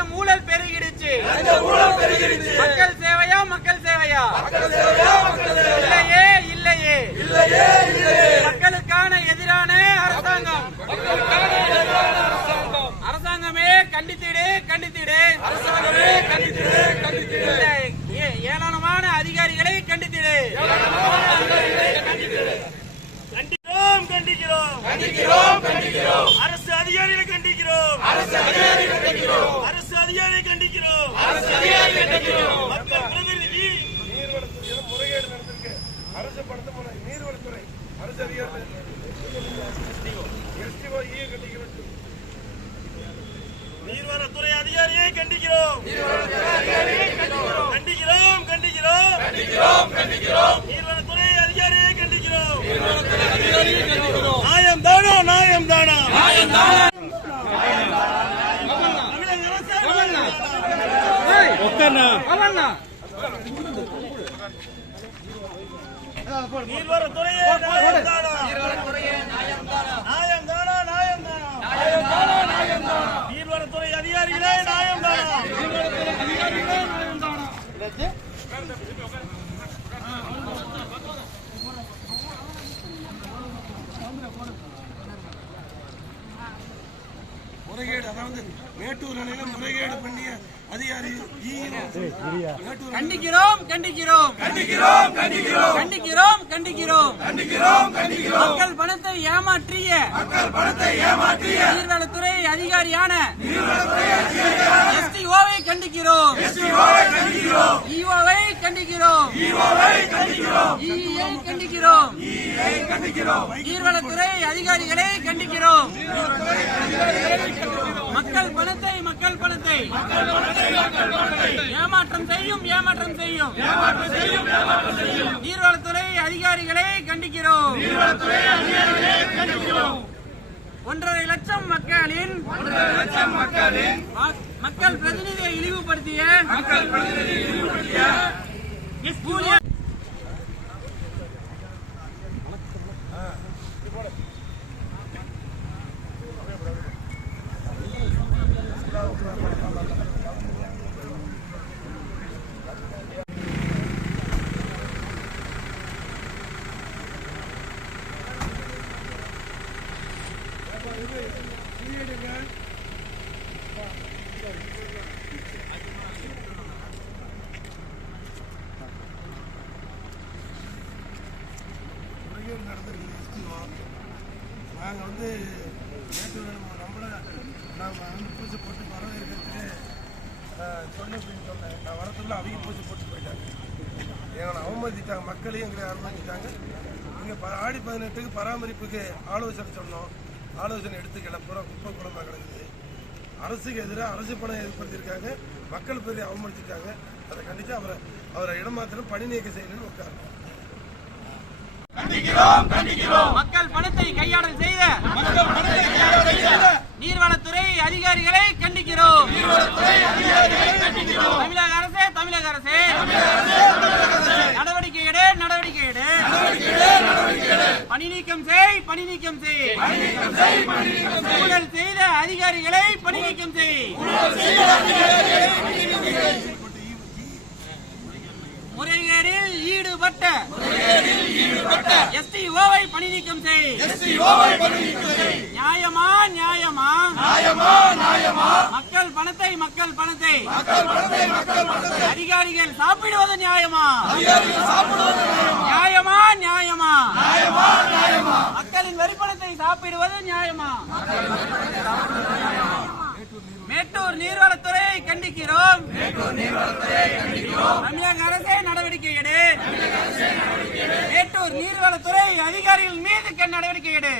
லட்சம் ஊழல் பெருகிடுச்சு. நீர்வளத்துறை அதிகாரியை கண்டிக்கிறோம். கண்டிக்கிறோம் கண்டிக்கிறோம். கண்டிக்கிறோம் கண்டிக்கிறோம் நீர்வளத்துறை அதிகாரியை கண்டிக்கிறோம். நியாயம் தானா நியாயம் தானா அரசு நீர்வளத்துறையே நியாயம் தானா முறைகேடு அதாவது மேட்டூர் அணையில முறைகேடு பண்ணிய அதிகாரி கண்டிக்கிறோம். கண்டிக்கிறோம் கண்டிக்கிறோம். கண்டிக்கிறோம் கண்டிக்கிறோம். கண்டிக்கிறோம் கண்டிக்கிறோம். பணத்தை ஏமாற்றிய மக்கள் பணத்தை ஏமாற்றிய நீர்வளத்துறை அதிகாரியான எஸ்டிஓவை கண்டிக்கிறோம். இஓவை கண்டிக்கிறோம். இஐ கண்டிக்கிறோம். நீர்வளத்துறை அதிகாரிகளை கண்டிக்கிறோம். மக்கள் பணத்தை மக்கள் பணத்தை. ஏமாற்றம் செய்யும் ஏமாற்றம் செய்யும். நீர்வளத்துறை அதிகாரிகளை கண்டிக்கிறோம். ஒன்றரை லட்சம் மக்களின் மக்களின் மக்- மக்கள் பிரதிநிதியை இழிவுபடுத்திய மக்கள் பிரதிநிதி ஊழியர் நாங்கள் வந்து மேட்டூர் நம்ம நம்மள நாம் வந்து பூச்சி போட்டு வரவேற்கிறதுக்கு சொன்ன அப்படின்னு சொன்னேன் நான் வரத்துள்ள அவங்க பூச்சி போட்டு போயிட்டாங்க எங்களை அவமதித்தாங்க மக்களையும் எங்களை அவமதித்தாங்க இங்கே ப ஆடி பதினெட்டுக்கு பராமரிப்புக்கு ஆலோசனை சொன்னோம் ஆலோசனை எடுத்துக்கல பூரா குப்பை குளமாக கிடக்குது. அரசுக்கு எதிராக அரசு பணம் ஏற்படுத்தியிருக்காங்க. மக்கள் பெரிய அவமதிச்சிட்டாங்க அதை கண்டித்து அவரை அவரை இடமாத்திரம் பணி நீக்கம் செய்யணும்னு உட்காரணும் மக்கள் பணத்தை கையாடல் செய்த நீர்வளத்துறை அதிகாரிகளை கண்டிக்கிறோம். தமிழக அரசே தமிழக அரசே. நடவடிக்கை எடு நடவடிக்கை எடு. பணி நீக்கம் செய் பணி நீக்கம் செய் ஊழல் செய்த அதிகாரிகளை பணி நீக்கம் செய். முறைகேடில் ஈடுபட்ட எஸ்டிஓவை பணி நீக்கம் செய். நியாயமா நியாயமா? மக்கள் பணத்தை மக்கள் பணத்தை. அதிகாரிகள் சாப்பிடுவது நியாயமா? நியாயமா நியாயமா? மக்களின் வரி பணத்தை சாப்பிடுவது நியாயமா? மேட்டூர் நீர்வளத்துறையை கண்டிக்கிறோம். தமிழக அரசே நடவடிக்கை எடு. மேட்டூர் நீர்வளத்துறை அதிகாரிகள் மீது கண் நடவடிக்கை எடு.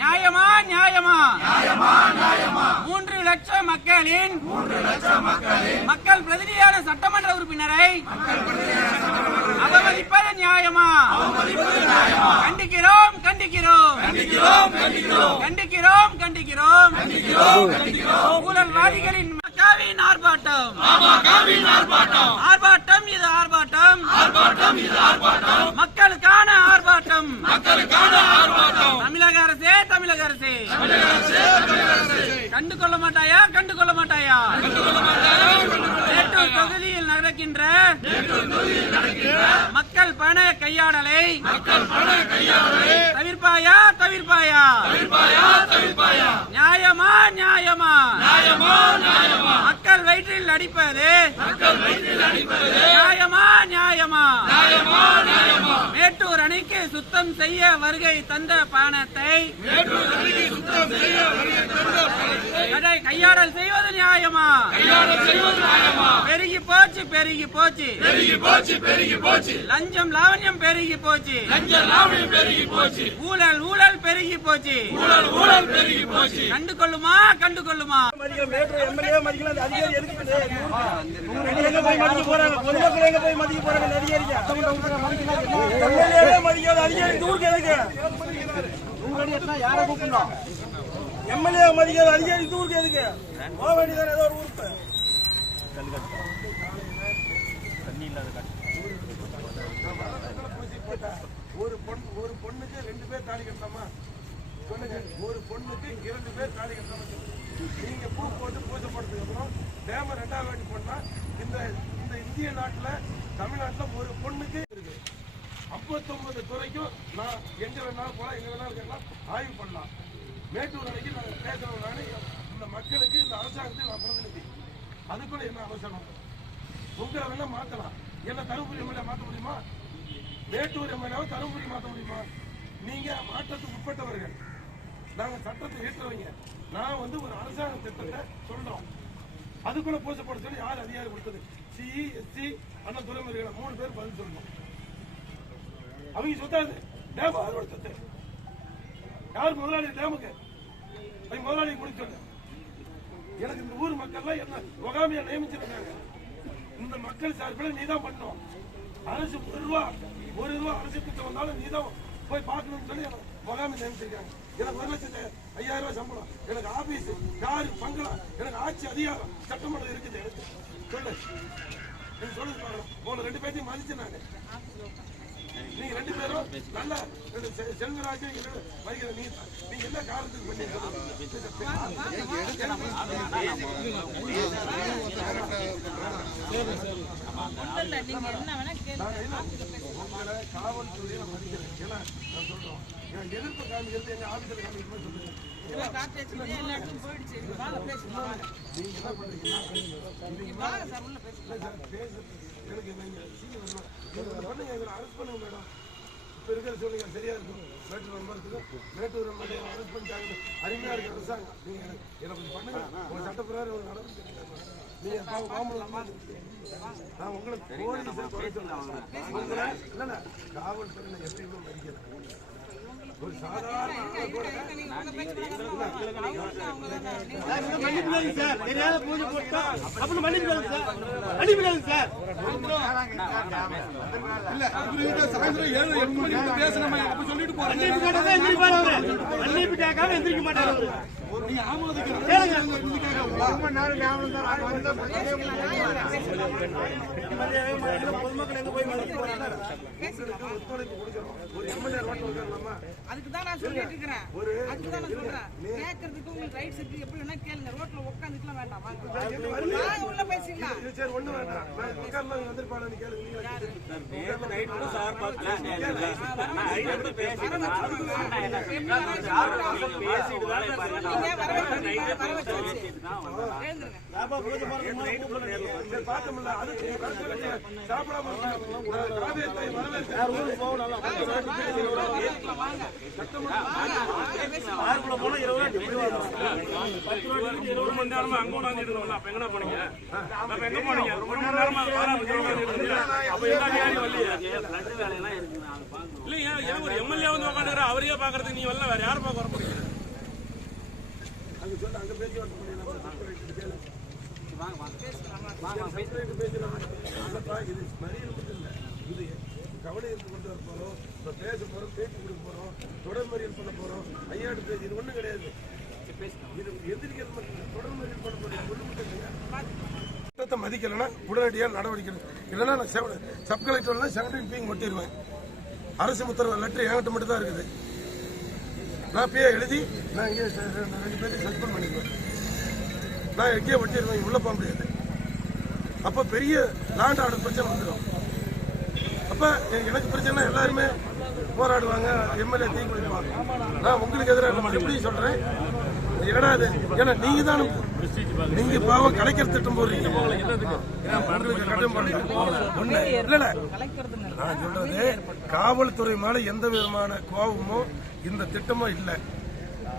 நியாயமா நியாயமா? லட்சம் மக்களின் மக்கள் பிரதிநிதியான சட்டமன்ற உறுப்பினரை அவமதிப்பது நியாயமா? கண்டிக்கிறோம் கண்டிக்கிறோம். கண்டிக்கிறோம் கண்டிக்கிறோம். ஊழல்வாதிகளின் மக்காவின் ஆர்ப்பாட்டம். ஆர்ப்பாட்டம். இது ஆர்ப்பாட்டம். மக்களுக்கான ஆர்ப்பாட்டம். தமிழக அரசே. தமிழக அரசே கண்டு கொள்ள மாட்டாயா கண்டு கொள்ள மாட்டாயா மேட்டூர் தொகுதியில் நடக்கின்ற மக்கள் பண கையாடலை தவிர்ப்பாயா? தவிர்ப்பாயா? நியாயமா? நியாயமா? மக்கள் வயிற்றில் அடிப்பது நியாயமா? நியாயமா? மேட்டூர் அணைக்கு சுத்தம் செய்ய வருகை தந்த பானத்தை கடை கையாடல் செய்வது நியாயமா? பெருகி போச்சு பெருகி போச்சு. பெருகி போச்சு பெருகி போச்சு. லஞ்சம் லாவண்யம் பெருகி போச்சு. லஞ்ச லாவணி பெருகி போச்சு. ஊழல் ஊழல் பெருகி போச்சு. ஊழல் ஊழல் பெருகி போச்சு. கண்டு கொள்ளுமா கண்டு கொள்ளுமா அதிகாரி எதுக்கு வந்து? இவங்க ஊருக்கு எம்எல்ஏ மதிக்காத அதிகாரி இந்த ஊருக்கு எதுக்கு? போக வேண்டியதானே ஏதோ ஒரு ஊருக்கு ஒரு பொண்ணு ஒரு பொண்ணுக்கு ரெண்டு பேர் தாலி கட்டலாமா? சொல்லுங்க ஒரு பொண்ணுக்கு இரண்டு பேர் தாலி கட்டலாமா? நீங்க பூ போட்டு பூஜை போட்டதுக்கு அப்புறம் டேம ரெண்டாவது வாட்டி போட்டா இந்த இந்த இந்திய நாட்டுல தமிழ்நாட்டுல ஒரு பொண்ணுக்கு இருக்கு. ஐம்பத்தொன்பது துறைக்கும் நான் எங்க வேணாலும் போலாம் எங்க வேணாலும் இருக்கலாம் ஆய்வு பண்ணலாம். மேட்டூர் அணைக்கு நாங்கள் பேசுறோம் இந்த மக்களுக்கு இந்த அரசாங்கத்தை நான் பிரதிநிதி. அதுக்குள்ள என்ன அவசரம்? உங்களை வேணா மாற்றலாம் என்ன தருமபுரி எம்எல்ஏ மாற்ற முடியுமா? மேட்டூர் எம்எல்ஏவை தருமபுரி மாற்ற முடியுமா? நீங்கள் மாற்றத்துக்கு உட்பட்டவர்கள். நாங்கள் சட்டத்தை ஏற்றுறவங்க நான் வந்து ஒரு அரசாங்க திட்டத்தை சொல்கிறோம் அதுக்குள்ள பூசப்பட சொல்லி யார் அதிகாரம் கொடுத்தது? சிஇ எஸ்சி அண்ணன் துறைமுறைகளை மூணு பேர் பதில் சொல்லணும். அவங்க சொத்தாது டேம் அதோட சொத்து யார் முதலாளி டேமுக்கு? போய் முதலாளி முடிச்சு சொல்லு எனக்கு இந்த ஊர் மக்கள்லாம் என்ன முகாமியா நியமிச்சிருக்காங்க. இந்த மக்கள் சார்பில் நீ தான் அரசு ஒரு ரூபா ஒரு ரூபா அரசு குற்றம் வந்தாலும் நீ தான் போய் பார்க்கணும்னு சொல்லி முகாமி நியமிச்சிருக்காங்க. எனக்கு ஒரு லட்சத்து ஐயாயிரம் ரூபாய் சம்பளம். எனக்கு ஆபீஸ் கார் பங்களா எனக்கு ஆட்சி அதிகாரம் சட்டமன்றம் இருக்குது எனக்கு. சொல்லு. நீங்க சொல்லுங்க பார்க்கலாம் உங்களை ரெண்டு பேர்த்தையும் மதிச்சு நான். நல்ல ரெண்டு வைக்கிற நீ நீங்க என்ன காரணத்துக்கு பண்ணீங்க? என்ன காவல்துறையில மதிக்கிறேன் ஏன்னா நான் சொல்றோம் எதிர்ப்பு காமிக்கிறது எங்க ஆபீஸ்ல போயிடுச்சு நீங்க நீங்க என்ன பண்றீங்கன்னா சார் எனக்கு பண்ணுங்க மேடம் இப்ப இருக்கிற சூழ்நிலை சரியா இருக்கும் மேட்டூர் நம்பருக்கு மேட்டூர் நம்பரை அரெஸ்ட் பண்ணிட்டாங்க அருமையா இருக்கு அரசாங்கம். நீங்க எனக்கு எனக்கு கொஞ்சம் பண்ணுங்க. உங்க சட்டப்பிரகாரம் ஒரு நடவடிக்கை நான் உங்களுக்கு போலீஸை குறை. உங்களை காவல்துறையில எப்பயுமே மதிக்கிறேன் ஒரு சாதாரண அவங்க தானே தெரியாத பூஜை போட்டா மன்னிப்பு சார். மன்னிப்பு சார். மாட்டாரு மன்னிப்பு கேட்காம எந்திரிக்க மாட்டாரு. பொதுமக்கள் எங்க போய் மதிக்க போறாங்க ஒத்துழைப்பு கொடுக்கணும் ஒரு எம்எல்ஏ ரோட்ல உட்காரலாமா அதுக்கு தான் நான் சொல்லிட்டு இருக்கிறேன் அதுக்கு தான் நான் சொல்றேன் கேட்கறதுக்கு உங்களுக்கு ரைட்ஸ் இருக்கு எப்படி வேணா கேளுங்க ரோட்ல உட்காந்துக்கலாம் வேண்டாம் வாங்க உள்ள பேசிக்கலாம் சரி ஒண்ணு வேண்டாம் கேளுங்க நீங்க சரி, பார்த்தோம்ல அது நீங்க ஒரு மணி நேரமா அங்க கொண்டாந்து அப்ப எங்கடா போனீங்க அப்ப எங்க போனீங்க ஒரு மணி நேரமா அப்ப எல்லா ஏன் ஒரு எம்எல்ஏ வந்து உட்காந்துக்கிற அவரையே பாக்குறதுக்கு நீ வரல வேற யாரும் பார்க்க வர போறீங்க? அங்க சொல்லு அங்க பேசி வரட்டும் பண்ணிடலாம். இது கவலை இருந்து கொண்டு வர இப்ப பேச போறோம் பேட்டி கொடுக்க போறோம் தொடர் மறியல் பண்ண போறோம். ஐயாட்டு பேசி இது ஒண்ணும் கிடையாது. எதிர்க்கிறது மட்டும். தொடர் மறியல் பண்ண ஒண்ணு மட்டும். சட்டத்தை மதிக்கலைன்னா உடனடியாக நடவடிக்கை. இல்லைன்னா நான் செவ- சப் கலெக்டர்ல செவன்டீன் பிங் ஒட்டிடுவேன் அரசு உத்தரவு லெட்டர் என்கிட்ட மட்டும் தான் இருக்குது. நான் போய் எழுதி நான் இங்கே ரெண்டு பேரையும் சஸ்பெண்ட் பண்ணிடுவேன் நான் எங்கேயே ஒட்டிடுவேன் உள்ளே உள்ள போக முடியாது. அப்போ பெரிய லேண்ட் ஆர்டர் பிரச்சனை வந்துடும். அப்போ எனக்கு பிரச்சனை எல்லாருமே போராடுவாங்க எம்எல்ஏ தீ குடிப்பாங்க நான் உங்களுக்கு எதிராக மறுபடியும் சொல்றேன்? ஏன்னா ஏன்னா நீங்க தான் நீங்க பாவ கலைக்கிற திட்டம் போடுறீங்க. இல்ல நான் சொல்றது காவல்துறை மேல எந்த விதமான கோபமோ இந்த திட்டமோ இல்லை.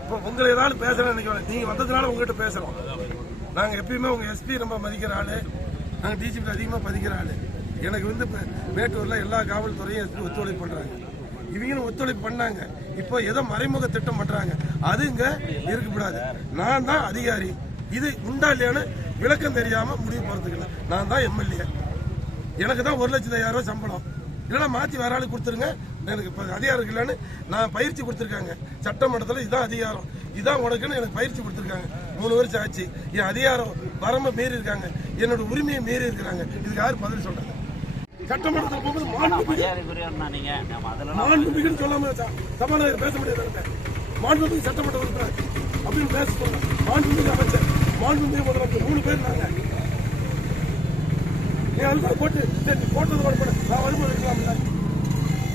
இப்போ உங்களை ஏதாவது பேசுறேன் நினைக்கிறேன் நீங்க வந்ததுனால உங்ககிட்ட பேசுறோம். நாங்க எப்பயுமே உங்க எஸ்பி ரொம்ப மதிக்கிற ஆளு. நாங்க டிஜிபி அதிகமா மதிக்கிற ஆளு. எனக்கு வந்து மேட்டூர்ல எல்லா காவல்துறையும் எஸ்பி ஒத்துழைப்பு பண்றாங்க. இவங்களும் ஒத்துழைப்பு பண்ணாங்க. இப்போ ஏதோ மறைமுக திட்டம் பண்றாங்க. அதுங்க இருக்கக்கூடாது நான் தான் அதிகாரி. இது உண்டா இல்லையான்னு விளக்கம் தெரியாம முடிவு போறதுக்கு இல்லை. நான் தான் எம்எல்ஏ. எனக்கு தான் ஒரு லட்சத்து ஐயாயிரம் ரூபாய் சம்பளம். இல்லைன்னா மாற்றி வேற ஆளு கொடுத்துருங்க. எனக்கு இப்போ அதிகாரம் இருக்குல்லன்னு நான் பயிற்சி கொடுத்துருக்காங்க. சட்டமன்றத்தில் இதான் அதிகாரம். இதான் உனக்குன்னு எனக்கு பயிற்சி கொடுத்துருக்காங்க. மூணு வருஷம் ஆச்சு. என் அதிகாரம் வரம்ப மீறி இருக்காங்க. என்னோட உரிமையை மீறி இருக்கிறாங்க. இதுக்கு யார் பதில் சொல்றாங்க சட்டமன்றத்தில் போகும்போது மாண்புமிகு மாண்புமிகுன்னு சொல்லாம ச- சபாநாயகர் பேச முடியாது மாண்புமிகு சட்டமன்ற உறுப்பினர். அப்படின்னு பேச சொல்ல மாண்புமிகு அமைச்சர் மாண்புமிகு முதலமைச்சர் மூணு பேர் நாங்க நீ அதுக்கு போட்டு சரி நீ போட்டது கூட போட நான் வரும்போது இருக்கலாம்ல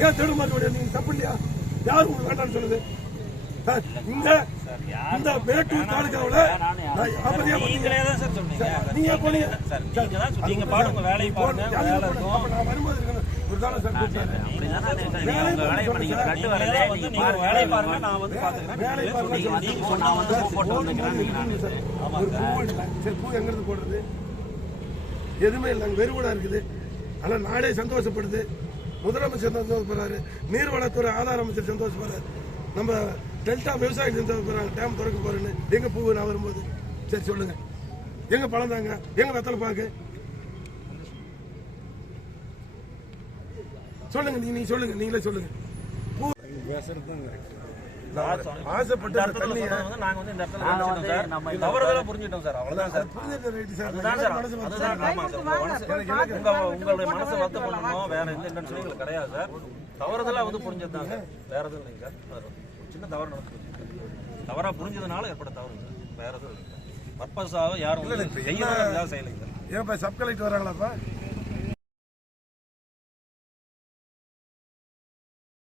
ஏன் தேட மாட்ட முடியாது நீங்க தப்பு இல்லையா யார் உங்களுக்கு வேண்டாம்னு சொல்லுது? இந்த இந்த மேட்டூர் தாலுகாவில் நீங்க போனீங்க வரும்போது இருக்கணும் ஒரு தானே. சார் கூப்பிட்டாரு. அப்படிதானே சார் நீங்க உங்க வேலையை பண்ணீங்க கட்டு வரதே நீங்க பாருங்க வேலையை பாருங்க. நான் வந்து பாத்துக்கிறேன் வேலை பாருங்க நீங்க வந்து இப்போ நான் வந்து பூ போட்டு வந்துக்கிறேன் ஒரு பூ இல்லை. சரி பூ எங்க இருந்து போடுறது? எதுவுமே இல்லை. அங்க வெறுவடா இருக்குது. ஆனா நாடே சந்தோஷப்படுது. முதலமைச்சர் சந்தோஷப்படுறாரு. நீர்வளத்துறை ஆதார அமைச்சர் சந்தோஷப்படுறாரு. நம்ம டெல்டா விவசாயம் சந்தோஷப்படுறாங்க. டேம் திறக்க போறேன்னு. எங்க பூ நான் வரும்போது? சரி சொல்லுங்க. எங்க பழம் தாங்க எங்க வெத்தலை பாக்கு சொல்லுங்க நீ நீ சொல்லுங்க நீங்களே சொல்லுங்க. ஆசைப்பட்ட தண்ணியை நாங்க வந்து இந்த இடத்துல தவறுதலா புரிஞ்சிட்டோம் சார். அவ்வளவுதான் சார். புரிஞ்சுது ரைட்டு சார். அதுதான் சார். அதுதான் ஆமா சார். உங்க உங்களுடைய மனசை பண்ணணும் வேற எந்த இன்டென்ஷனும் கிடையாது சார். தவறுதலா வந்து புரிஞ்சது தான் சார். வேற எதுவும் இல்லைங்க சார். சின்ன தவறு தவறா புரிஞ்சதுனால ஏற்பட்ட தவறு சார் வேற எதுவும் இல்லைங்க பர்பஸாக யாரும் வந்து செய்யணும் செய்யலைங்க சார். ஏன்ப்பா சப் கலெக்டர் வராங்களாப்பா?